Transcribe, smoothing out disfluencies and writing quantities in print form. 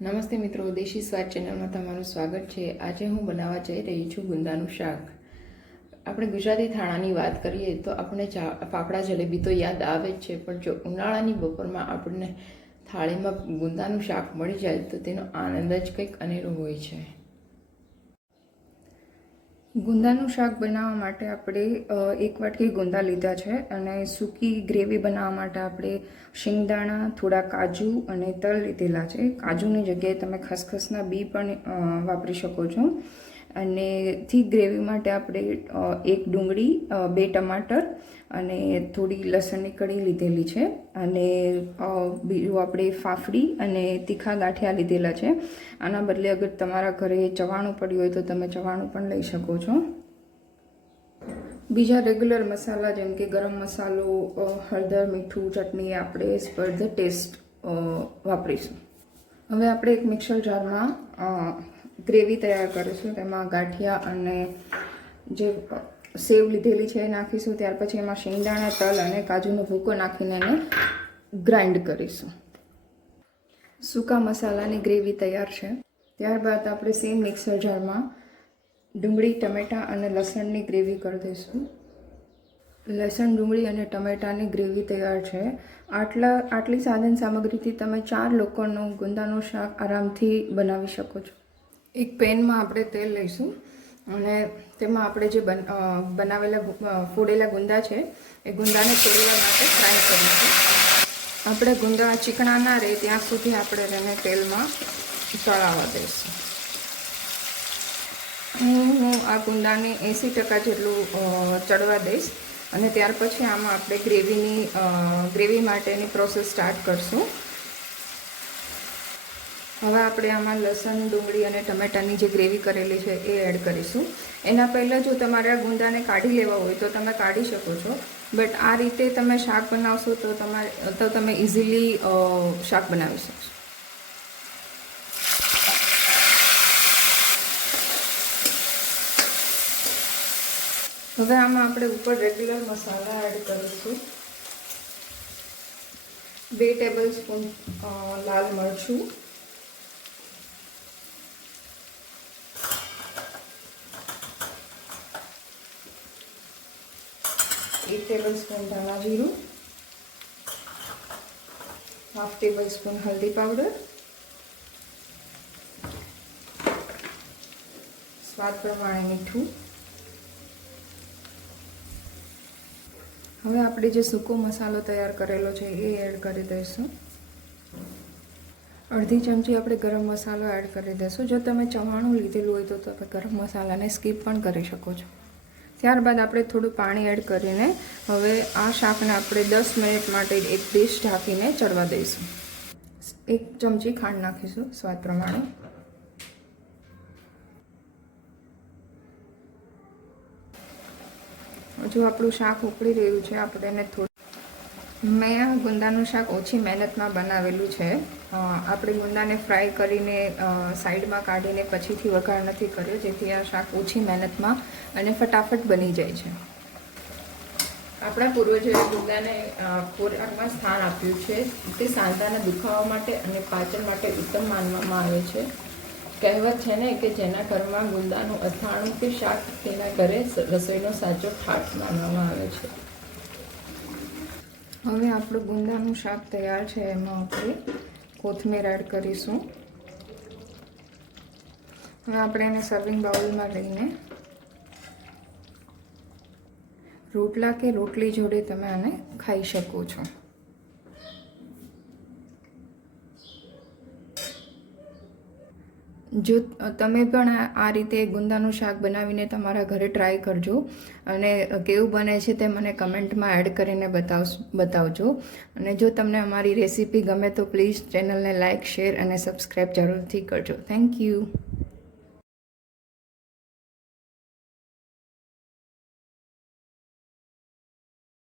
નમસ્તે મિત્રો, દેશી સ્વાદ ચેનલમાં તમારું સ્વાગત છે। આજે હું બનાવવા જઈ રહી છું ગુંદાનું શાક। આપણે ગુજરાતી થાળાની વાત કરીએ તો આપણે ફાફડા જલેબી તો યાદ આવે જ છે, પણ જો ઉનાળાની બપોરમાં આપણને થાળીમાં ગુંદાનું શાક મળી જાય તો તેનો આનંદ જ કંઈક અનેરો હોય છે। ગુંદાનું શાક બનાવવા માટે આપણે એક વાટકી ગુંદા લીધા છે અને સૂકી ગ્રેવી બનાવવા માટે આપણે શિંગદાણા, થોડા કાજુ અને તલ લીધેલા છે। કાજુની જગ્યાએ તમે ખસખસના બી પણ વાપરી શકો છો। અને થીક ગ્રેવી માટે આપણે એક ડુંગળી, 2 ટમાટર અને થોડી લસણની કળી લીધેલી છે અને બીજું આપણે ફાફડી અને તીખા ગાંઠિયા લીધેલા છે। આના બદલે અગર તમારા ઘરે ચવાણું પડ્યું હોય તો તમે ચવાણું પણ લઈ શકો છો। બીજા રેગ્યુલર મસાલા જેમ કે ગરમ મસાલો, હળદર, મીઠું, ચટણી આપણે એઝ પર ધ ટેસ્ટ વાપરીશું। હવે આપણે એક મિક્સર જારમાં ગ્રેવી તૈયાર કરીશું। તેમાં ગાંઠિયા અને જે સેવ લીધેલી છે એ નાખીશું। ત્યાર પછી એમાં શિંગદાણા, તલ અને કાજુનો ભૂકો નાખીને એને ગ્રાઇન્ડ કરીશું। સૂકા મસાલાની ગ્રેવી તૈયાર છે। ત્યારબાદ આપણે સેમ મિક્સર જારમાં ડુંગળી, ટમેટાં અને લસણની ગ્રેવી કરી દઈશું। લસણ, ડુંગળી અને ટમેટાની ગ્રેવી તૈયાર છે। આટલી સાધન સામગ્રીથી તમે 4 લોકોનું ગુંદાનું શાક આરામથી બનાવી શકો છો। એક પેનમાં આપણે તેલ લઈશું અને તેમાં આપણે જે ફોડેલા ગુંદા છે એ ગુંદાને થોડી વાર માટે ફ્રાય કરીશું। આપણે ગુંદા ચીકણા ના રહે ત્યાં સુધી આપણે તેને તેલમાં તળાવવા દઈશું। હું આ ગુંદાને 80% જેટલું ચડવા દઈશ અને ત્યાર પછી આમાં આપણે ગ્રેવી માટેની પ્રોસેસ સ્ટાર્ટ કરશું। હવે આપણે આમાં લસણ, ડુંગળી અને ટમેટાની જે ગ્રેવી કરેલી છે એ એડ કરીશું। એના પહેલાં જો તમારે આ ગુંદાને કાઢી લેવા હોય તો તમે કાઢી શકો છો, બટ આ રીતે તમે શાક બનાવશો તો તમે ઇઝીલી શાક બનાવી શકશો। હવે આમાં આપણે ઉપર રેગ્યુલર મસાલા એડ કરીશું। 2 ટેબલસ્પૂન લાલ મરચું, 1 ટેબલસ્પૂન ધાણા જીરું, 1/2 ટેબલસ્પૂન હલ્દી પાવડર, સ્વાદ પ્રમાણે મીઠું। હવે આપણે જે સૂકો મસાલો તૈયાર કરેલો છે એ એડ કરી દઈશું। અડધી ચમચી આપણે ગરમ મસાલો એડ કરી દઈશું। જો તમે ચવાણું લીધેલું હોય તો તમે ગરમ મસાલાને સ્કીપ પણ કરી શકો છો। ત્યારબાદ આપણે થોડું પાણી એડ કરીને હવે આ શાકને આપણે 10 મિનિટ માટે એક ડીશ ઢાંકીને ચડવા દઈશું। 1 ચમચી ખાંડ નાખીશું સ્વાદ પ્રમાણે। જો આપણું શાક ઉકળી રહ્યું છે, આપણે એને મેં આ ગુંદાનું શાક ઓછી મહેનતમાં બનાવેલું છે। આપણે ગુંદાને ફ્રાય કરીને સાઈડમાં કાઢીને પછીથી વઘાર નથી કર્યો, જેથી આ શાક ઓછી મહેનતમાં અને ફટાફટ બની જાય છે। આપણા પૂર્વજોએ ગુંદાને ખોરાકમાં સ્થાન આપ્યું છે। તે સાંધાના દુખાવા માટે અને પાચન માટે ઉત્તમ માનવામાં આવે છે। કહેવત છે ને કે જેના ઘરમાં ગુંદાનું અથાણું કે શાક તેના ઘરે રસોઈનો સાચો ઠાઠ માનવામાં આવે છે। હવે આપણું ગુંદાનું શાક તૈયાર છે। એમાં આપણે કોથમીર એડ કરીશું। હવે આપણે એને સર્વિંગ બાઉલમાં લઈને રોટલા કે રોટલી જોડે તમે આને ખાઈ શકો છો। જો તમે પણ આ રીતે ગુંદાનું શાક બનાવીને તમારા ઘરે ટ્રાય કરજો અને કેવું બને છે તે મને કમેન્ટમાં એડ કરીને બતાવજો। અને જો તમને અમારી રેસીપી ગમે તો પ્લીઝ ચેનલને લાઇક, શેર અને સબસ્ક્રાઈબ જરૂરથી કરજો। Thank you.